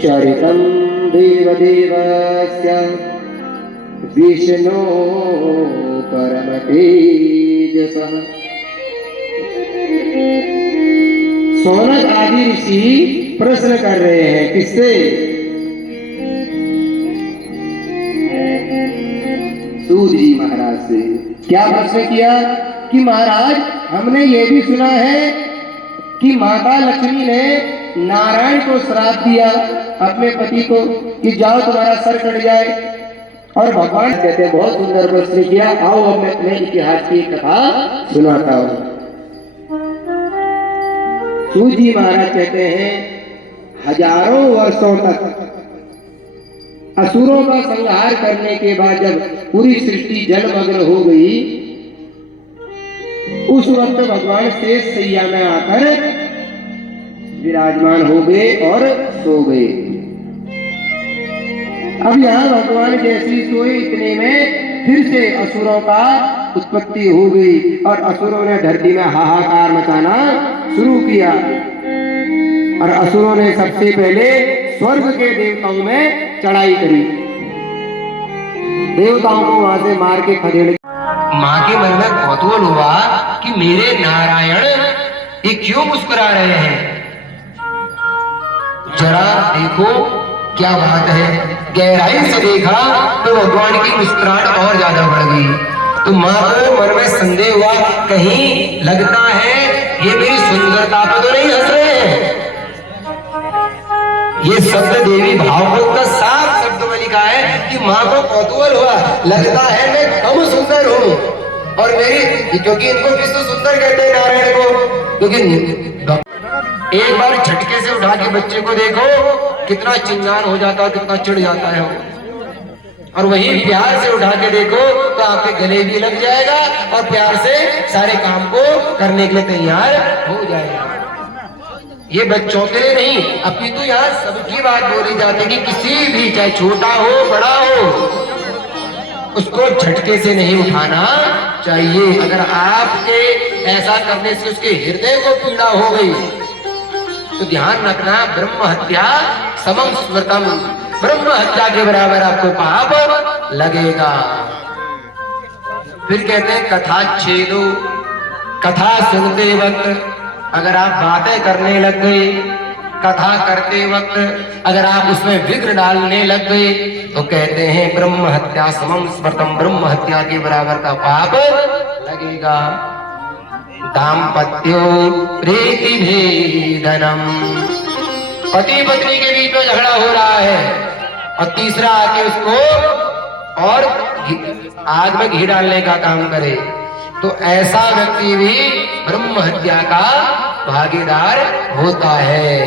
चरितं देवदेवस्य विष्णो परमतेजसः। सौनक आदि ऋषि प्रश्न कर रहे हैं, किससे? सूत जी महाराज से। क्या प्रश्न किया कि महाराज, हमने ये भी सुना है कि माता लक्ष्मी ने नारायण को श्राप दिया अपने पति को कि जाओ तुम्हारा सर कट जाए, और भगवान कहते हैं बहुत सुंदर प्रश्न किया। आओ अब मैं तुम्हें इतिहास की कथा सुनाता हूं। सूत जी महाराज कहते हैं, हजारों वर्षों तक असुरों का संहार करने के बाद जब पूरी सृष्टि जलमग्न हो गई, उस वक्त भगवान शेष सैया में आकर विराजमान हो गए और सो गए। अब यहाँ भगवान जैसी सोए, इतने में फिर से असुरों का उत्पत्ति हो गई और असुरों ने धरती में हाहाकार मचाना शुरू किया। और असुरों ने सबसे पहले स्वर्ग के देवताओं में चढ़ाई करी, देवताओं को वहां से मार के खदेड़। माँ के मन में कौतूहल हुआ कि मेरे नारायण ये क्यों मुस्कुरा रहे हैं, जरा देखो क्या बात है। गहराई से देखा तो भगवान की मुस्कुराहट और ज्यादा बढ़ गई। तो माँ को मन में संदेह हुआ, कहीं लगता है ये मेरी सुंदरता पर तो नहीं हंस रहे हैं। ये शब्द देवी भाव का साफ शब्द में लिखा है कि माँ को कौतूहल हुआ, लगता है मैं कम सुंदर हूँ और मेरी, क्योंकि इनको विश्व सुंदर कहते हैं नारायण को। क्योंकि एक बार झटके से उठा के बच्चे को देखो कितना चिंगार हो जाता है, कितना चिढ़ जाता है वो। और वही प्यार से उठा के देखो तो आपके गले भी लग जाएगा और प्यार से सारे काम को करने के लिए तैयार हो जाएगा। ये बच्चों के लिए नहीं, अभी तो यहाँ सबकी बात बोली जाती है कि किसी भी, चाहे छोटा हो बड़ा हो, उसको झटके से नहीं उठाना चाहिए। अगर आपके ऐसा करने से उसके हृदय को पीड़ा हो गई तो ध्यान रखना, ब्रह्म हत्या समम स्मृतम, ब्रह्म हत्या के बराबर आपको पाप लगेगा। फिर कहते हैं कथा छेदो, कथा सुनते वक्त अगर आप बातें करने लग गए, कथा करते वक्त अगर आप उसमें विघ्न डालने लग गए तो कहते हैं ब्रह्म हत्या समम स्मृतम, ब्रह्म हत्या के बराबर का पाप लगेगा। दाम्पत्यो प्रीति भेदनम, पति पत्नी के बीच में झगड़ा हो रहा है और तीसरा आके उसको और आग में घी डालने का काम करे, तो ऐसा व्यक्ति भी ब्रह्म हत्या का भागीदार होता है।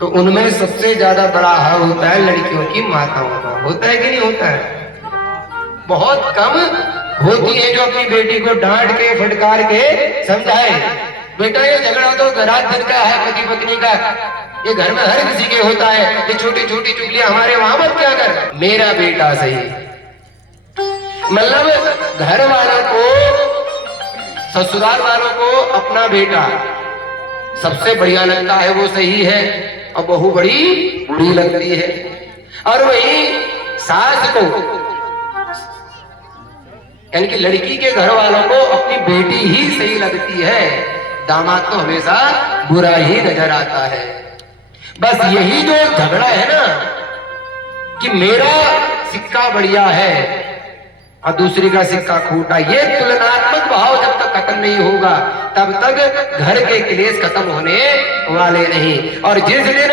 तो उनमें सबसे ज्यादा बड़ा हाल होता है लड़कियों की माताओं का। होता है कि नहीं होता है? बहुत कम होती है जो अपनी बेटी को डांट के फटकार के समझाए, बेटा ये झगड़ा तो रात दिन का है, पति पत्नी का, ये घर में हर किसी के होता है, ये छोटी छोटी चुगलियां हमारे वहां मत क्या कर। मेरा बेटा सही, मतलब घर वालों को, ससुराल वालों को अपना बेटा सबसे बढ़िया लगता है, वो सही है, और बहू बड़ी बुरी लगती है। और वही सास को, यानी कि लड़की के घर वालों को अपनी बेटी ही सही लगती है, दामाद तो हमेशा बुरा ही नजर आता है। बस यही जो झगड़ा है ना कि मेरा सिक्का बढ़िया है और दूसरी का सिक्का खोटा, ये तुलनात्मक भाव जब तक खत्म नहीं होगा तब तक घर के क्लेश खत्म होने वाले नहीं। और जिस दिन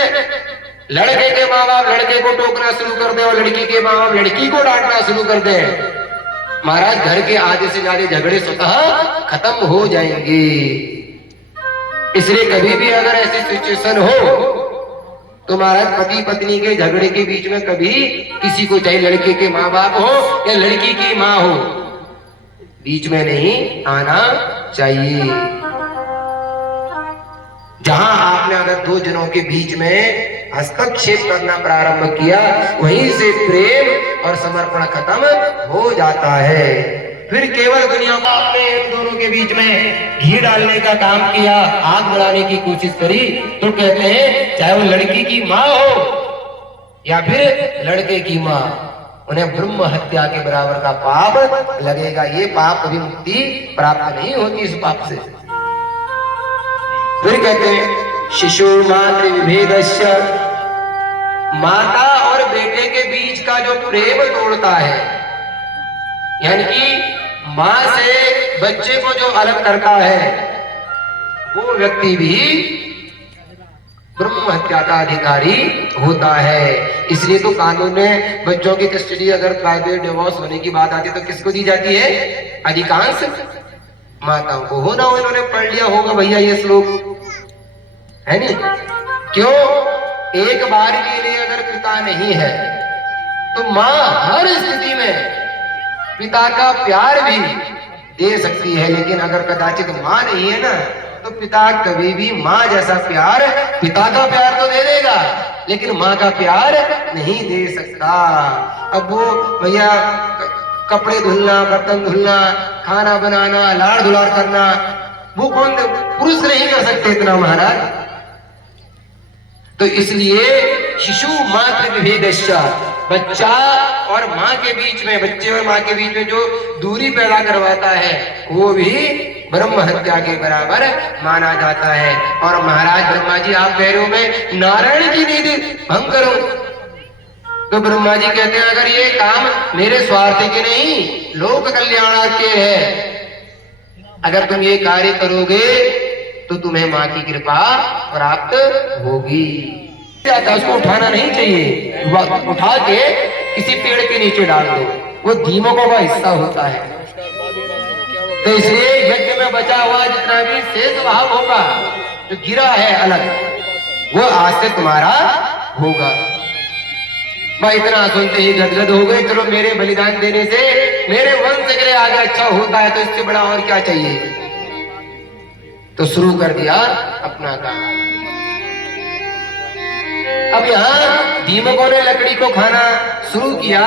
लड़के के माँ बाप लड़के को टोकना शुरू कर दे और लड़की के माँ बाप लड़की को डांटना शुरू कर दे, महाराज घर के आधे से ज्यादा झगड़े स्वतः खत्म हो जाएंगे। इसलिए कभी भी अगर ऐसी सिचुएशन हो तो महाराज पति पत्नी के झगड़े के बीच में कभी किसी को, चाहे लड़के के माँ बाप हो या लड़की की माँ हो, बीच में नहीं आना चाहिए। जहां आपने अगर दो जनों के बीच में हस्तक्षेप करना प्रारंभ किया, वहीं से प्रेम और समर्पण खत्म हो जाता है। फिर केवल दुनिया को आपने इन दोनों के बीच में घी डालने का काम किया, आग बढ़ाने की कोशिश करी, तो कहते हैं चाहे वो लड़की की माँ हो या फिर लड़के की माँ, उन्हें ब्रह्म हत्या के बराबर का पाप लगेगा। ये पाप कभी मुक्ति प्राप्त नहीं होती इस पाप से। फिर कहते हैं शिशु मातृ विभेदस्य, माता और बेटे के बीच का जो प्रेम तोड़ता है, यानी कि मां से बच्चे को जो अलग करता है, वो व्यक्ति भी ब्रह्म हत्या का अधिकारी होता है। इसलिए तो कानून में बच्चों की कस्टडी अगर प्राइवेट डिवोर्स होने की बात आती है तो किसको दी जाती है? अधिकांश माताओं को। हो ना हो इन्होंने पढ़ लिया होगा भैया ये श्लोक, है नहीं? क्यों? एक बार के लिए अगर पिता नहीं है तो मां हर स्थिति में पिता का प्यार भी दे सकती है, लेकिन अगर कदाचित मां नहीं है ना तो पिता कभी भी मां जैसा प्यार, पिता का प्यार तो दे देगा लेकिन मां का प्यार नहीं दे सकता। अब वो भैया कपड़े धुलना, बर्तन धुलना, खाना बनाना, लाड़ दुलार करना, वो कौन पुरुष नहीं कर सकते इतना महाराज। तो इसलिए शिशु मातृ विभेदस्य, बच्चा और माँ के बीच में, बच्चे और माँ के बीच में जो दूरी पैदा करवाता है वो भी ब्रह्म हत्या के बराबर माना जाता है। और महाराज ब्रह्मा जी आप कह रहे हो मैं नारायण की नीति भंग करूं, तो ब्रह्मा जी कहते हैं अगर ये काम मेरे स्वार्थ के नहीं लोक कल्याण के है, अगर तुम ये कार्य करोगे तो तुम्हें माँ की कृपा प्राप्त होगी। उसको उठाना नहीं चाहिए, उठा के किसी पेड़ के नीचे डाल दो, वो दीमकों का हिस्सा होता है। तो इसलिए यज्ञ में बचा हुआ जितना भी शेष भाव होगा जो गिरा है अलग, वो आज से तुम्हारा होगा। भाई इतना सुनते ही गदगद हो गए, चलो मेरे बलिदान देने से मेरे वंश के लिए आगे अच्छा होता है तो इससे बड़ा और क्या चाहिए। तो शुरू कर दिया अपना काम। अब यहाँ दीमकों ने लकड़ी को खाना शुरू किया,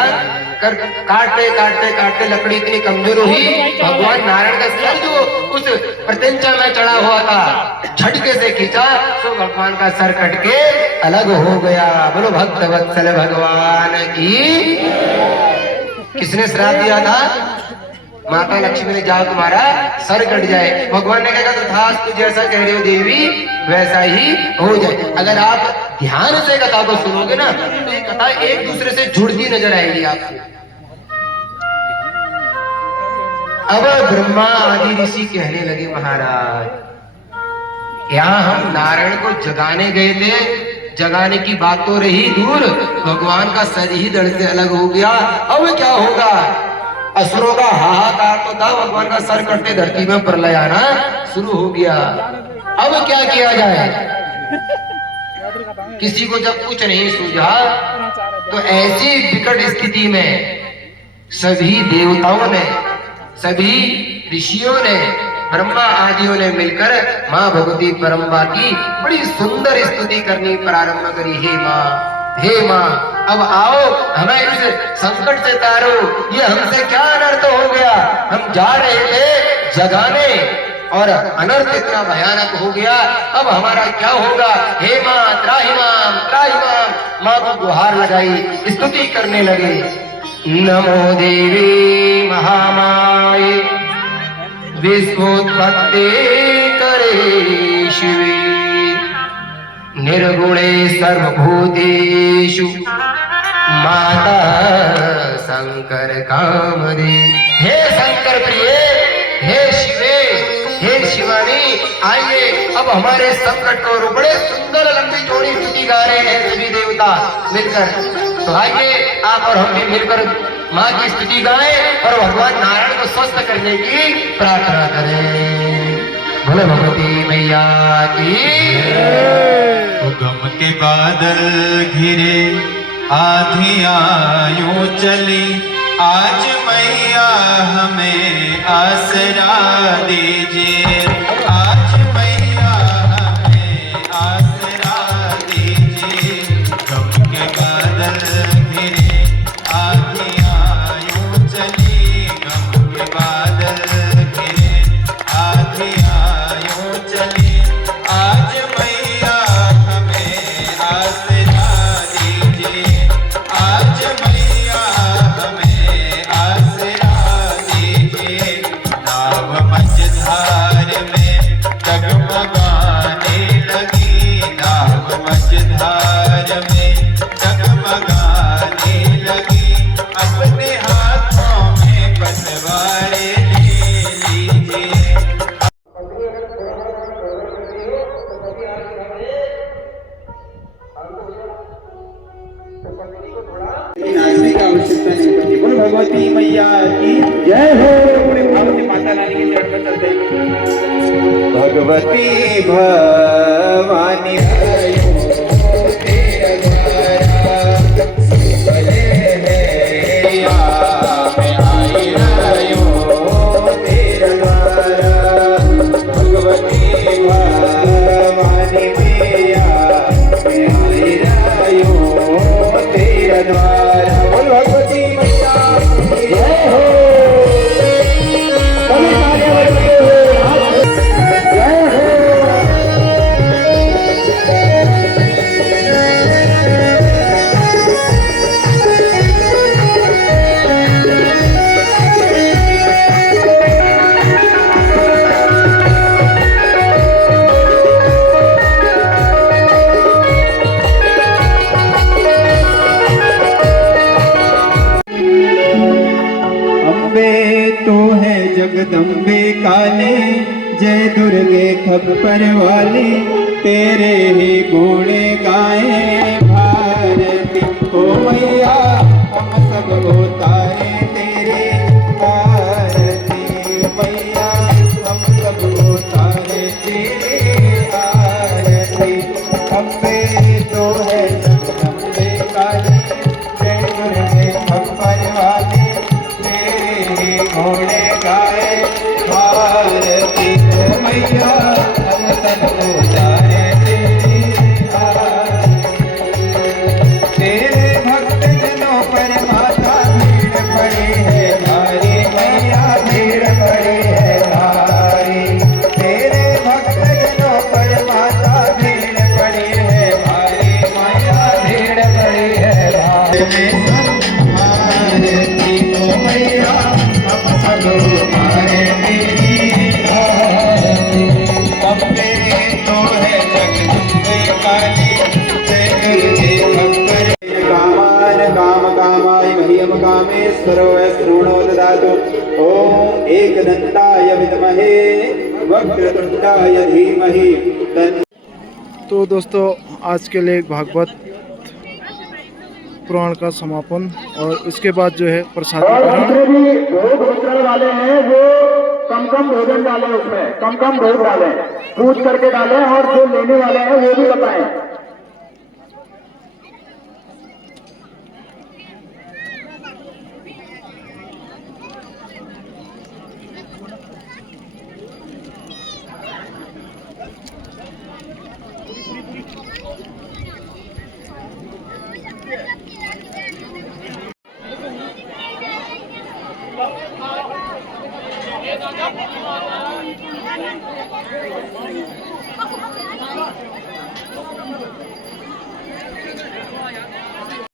काटते काटते काटते लकड़ी इतनी कमजोर हुई, भगवान नारायण का सर जो उस प्रत्यंचा में चढ़ा हुआ था झटके से खींचा तो भगवान का सर कट के अलग हो गया। बोलो भक्त वत्सल भगवान की। किसने श्राप दिया था? माता लक्ष्मी ने, जाओ तुम्हारा सर कट जाए। भगवान ने कहा तो था तू जैसा कह रही हो देवी वैसा ही हो जाए। अगर आप ध्यान से कथा को सुनोगे ना तो ये कथा एक दूसरे से जुड़ती नजर आएगी आपको। अब ब्रह्मा आदि ऋषि कहने लगे महाराज यहाँ हम नारायण को जगाने गए थे, जगाने की बात तो रही दूर, भगवान का सर ही धड़ से अलग हो गया। अब क्या होगा? असुरों का हाहाकार तो था, भगवान का सर कटते धरती में प्रलय आना शुरू हो गया। अब क्या किया जाए? किसी को जब कुछ नहीं सूझा तो ऐसी विकट स्थिति में सभी देवताओं ने, सभी ऋषियों ने, ब्रह्मा आदियों ने मिलकर माँ भगवती परम्बा की बड़ी सुंदर स्तुति करनी प्रारंभ करी। हे माँ, हे माँ, अब आओ हमें इस संकट से तारो, ये हमसे क्या अनर्थ हो गया। हम जा रहे थे जगाने और अनर्थ इतना भयानक हो गया, अब हमारा क्या होगा। हे माँ त्राहि माम, त्राहि माम। माँ को गुहार लगाई, स्तुति करने लगे। नमो देवी महामाये विश्वोत्पत्ति करे शिवे निर्गुणे सर्वभूतेषु माता शंकर कामदे। हे शंकर प्रिय, हे शिवे, हे शिवानी, आइए अब हमारे संकट को। बड़े सुंदर लंबी चौड़ी स्तुति गा रहे हैं सभी देवता मिलकर। तो आइए आप और हम भी मिलकर माँ की स्तुति गाएं और भगवान नारायण को स्वस्थ करने की प्रार्थना करें। भोले भगवती मैया की। गम के बादल घिरे आधियां यूं चली, आज मैया हमें आसरा दीजिए। आज मैया हमें आसरा दीजिए। गम के बादल घिरे आधियां यूं चली, गम के बादल मझधार में डगमगाने लगी, अपने हाथों में पतवारे ले लीजिए। नाचने की आवश्यकता नहीं पड़ती। बोल भगवती मैया की जय हो। पूरे भाव से माता रानी के चरण पर चलते हैं। भगवती भवानी तो है जगदम्बे काले, जय दुर्गे खप्पर वाली, तेरे ही गुण गाए भारती। ओ मैया हम सब उतारे तेरे आरती, मैया हम सब उतारे तेरे आरती। अम्बे तो है जगदम्बे काली, जय दुर्गे खप्पर वाली, घोड़े गाए भारती। ओ मैया हम सब उतारे तेरी आरती। तेरे भक्त जनों पर माता भीड़ पड़ी है भारी, मैया भीड़ पड़ी है भारी। तेरे भक्त जनों पर माता भीड़ पड़ी है भारी, मैया भीड़ पड़ी है भारी। आरती ओ मैया हम सब उतारे तेरी आरती। अम्बे तो है जगदम्बे काली, जय दुर्गे खप्पर। कामान काम कामाय मह्यम कामेश्वरो श्रृणो ददातु। ओम एकदन्ताय विद्महे वक्रतुंडाय धीमहि तन्नो। तो दोस्तों आज के लिए भागवत पुराण का समापन और उसके बाद जो है प्रसाद दूसरे भी भोग वितरण वाले हैं, वो कम कम भोजन डालें, उसमें कम कम भोग डालें, पूछ करके डालें, और जो लेने वाले हैं वो भी बताएं।